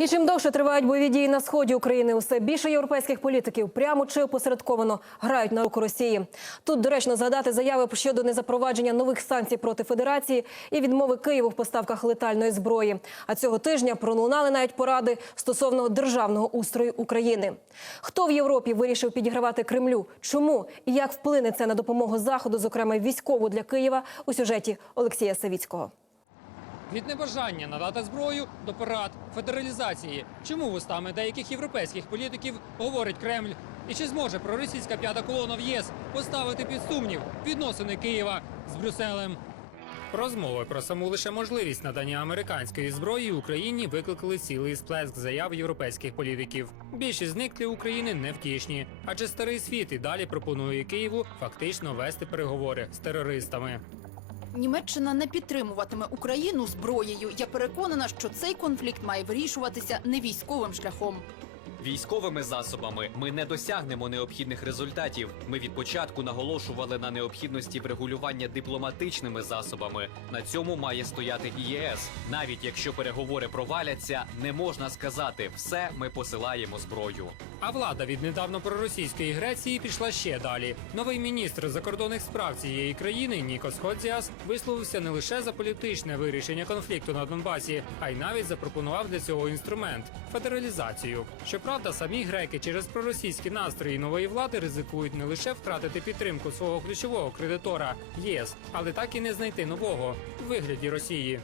І чим довше тривають бойові дії на сході України, усе більше європейських політиків прямо чи опосередковано грають на руку Росії. Тут доречно згадати заяви щодо незапровадження нових санкцій проти Федерації і відмови Києву в поставках летальної зброї. А цього тижня пролунали навіть поради стосовно державного устрою України. Хто в Європі вирішив підігравати Кремлю? Чому і як вплине це на допомогу заходу, зокрема військову для Києва, у сюжеті Олексія Савіцького. Від небажання надати зброю до порад федералізації. Чому вустами деяких європейських політиків говорить Кремль? І чи зможе проросійська п'ята колона в ЄС поставити під сумнів відносини Києва з Брюсселем? Розмови про саму лише можливість надання американської зброї Україні викликали цілий сплеск заяв європейських політиків. Більшість з них для України невтішні, адже старий світ і далі пропонує Києву фактично вести переговори з терористами. Німеччина не підтримуватиме Україну зброєю. Я переконана, що цей конфлікт має вирішуватися не військовим шляхом. Військовими засобами ми не досягнемо необхідних результатів. Ми від початку наголошували на необхідності врегулювання дипломатичними засобами. На цьому має стояти і ЄС. Навіть якщо переговори проваляться, не можна сказати все ми посилаємо зброю. А влада від недавно проросійської Греції пішла ще далі. Новий міністр закордонних справ цієї країни Нікос Ходзіас висловився не лише за політичне вирішення конфлікту на Донбасі, а й навіть запропонував для цього інструмент федералізацію. Щоправда, самі греки через проросійські настрої нової влади ризикують не лише втратити підтримку свого ключового кредитора ЄС, але так і не знайти нового в вигляді Росії.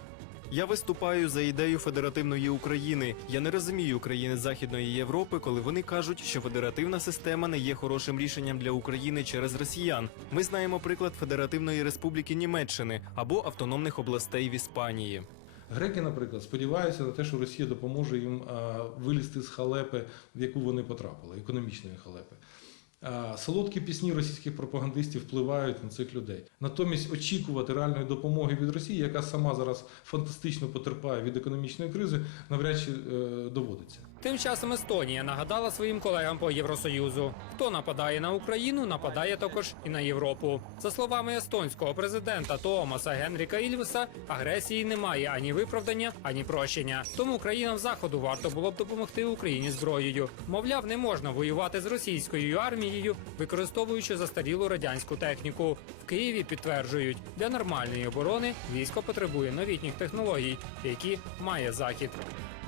Я виступаю за ідею федеративної України. Я не розумію країни Західної Європи, коли вони кажуть, що федеративна система не є хорошим рішенням для України через росіян. Ми знаємо приклад Федеративної Республіки Німеччини або автономних областей в Іспанії. Греки, наприклад, сподіваються на те, що Росія допоможе їм вилізти з халепи, в яку вони потрапили, економічної халепи. Солодкі пісні російських пропагандистів впливають на цих людей. Натомість очікувати реальної допомоги від Росії, яка сама зараз фантастично потерпає від економічної кризи, навряд чи е, доводиться. Тим часом Естонія нагадала своїм колегам по Євросоюзу: хто нападає на Україну, нападає також і на Європу. За словами естонського президента Тоомаса Генріка Ільвеса, агресії немає ані виправдання, ані прощення. Тому країнам заходу варто було б допомогти Україні зброєю. Мовляв, не можна воювати з російською армією, використовуючи застарілу радянську техніку. В Києві підтверджують, для нормальної оборони військо потребує новітніх технологій, які має захід.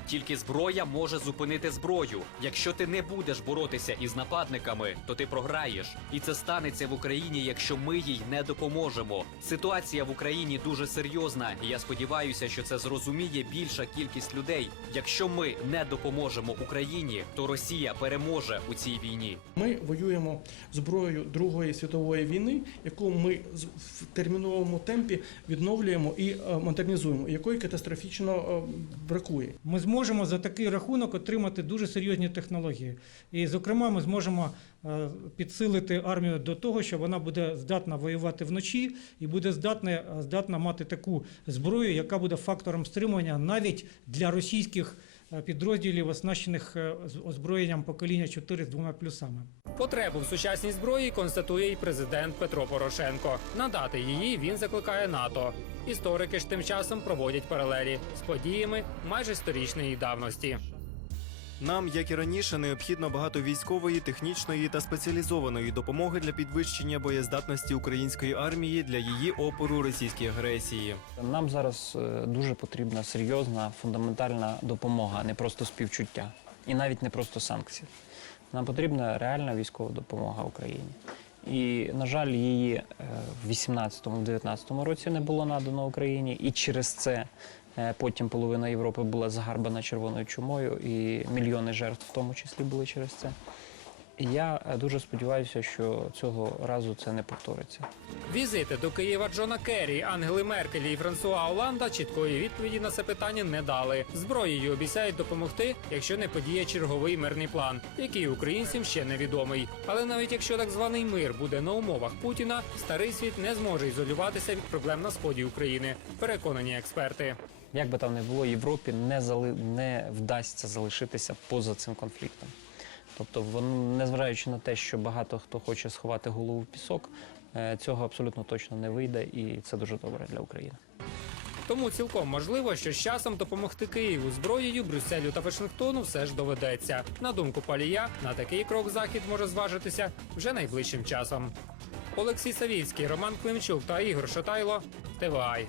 Тільки зброя може зупинити зброю. Якщо ти не будеш боротися із нападниками, то ти програєш. І це станеться в Україні, якщо ми їй не допоможемо. Ситуація в Україні дуже серйозна, і я сподіваюся, що це зрозуміє більша кількість людей. Якщо ми не допоможемо Україні, то Росія переможе у цій війні. Ми воюємо зброєю Другої світової війни, яку ми з- в терміновому темпі відновлюємо і е, модернізуємо, якої катастрофічно е, бракує. Ми зможемо за такий рахунок отримати дуже серйозні технології. І, зокрема, ми зможемо е, підсилити армію до того, що вона буде здатна воювати вночі і буде здатна, здатна мати таку зброю, яка буде фактором стримування навіть для російських підрозділів, оснащених е, озброєнням покоління 4 з двома плюсами. Потребу в сучасній зброї констатує і президент Петро Порошенко. Надати її він закликає НАТО. Історики ж тим часом проводять паралелі з подіями майже сторічної давності. Нам, як і раніше, необхідно багато військової, технічної та спеціалізованої допомоги для підвищення боєздатності української армії для її опору російській агресії. Нам зараз е, дуже потрібна серйозна фундаментальна допомога, не просто співчуття, і навіть не просто санкції. Нам потрібна реальна військова допомога Україні. І, на жаль, її е, в 18-19 році не було надано Україні, і через це потім половина Європи була загарбана червоною чумою, і мільйони жертв в тому числі були через це. Я е, дуже сподіваюся, що цього разу це не повториться. Візити до Києва Джона Керрі, Ангели Меркелі і Франсуа Оланда чіткої відповіді на це питання не дали. Зброєю обіцяють допомогти, якщо не подіє черговий мирний план, який українцям ще невідомий. Але навіть якщо так званий мир буде на умовах Путіна, старий світ не зможе ізолюватися від проблем на сході України. Переконані експерти. Як би там не було, Європі не зали... не вдасться залишитися поза цим конфліктом. Тобто, вони, незважаючи на те, що багато хто хоче сховати голову в пісок, е, цього абсолютно точно не вийде, і це дуже добре для України. Тому цілком можливо, що з часом допомогти Києву зброєю, Брюсселю та Вашингтону все ж доведеться. На думку палія, на такий крок захід може зважитися вже найближчим часом. Олексій Савіцький, Роман Климчук та Ігор Шатайло. ТВАЙ.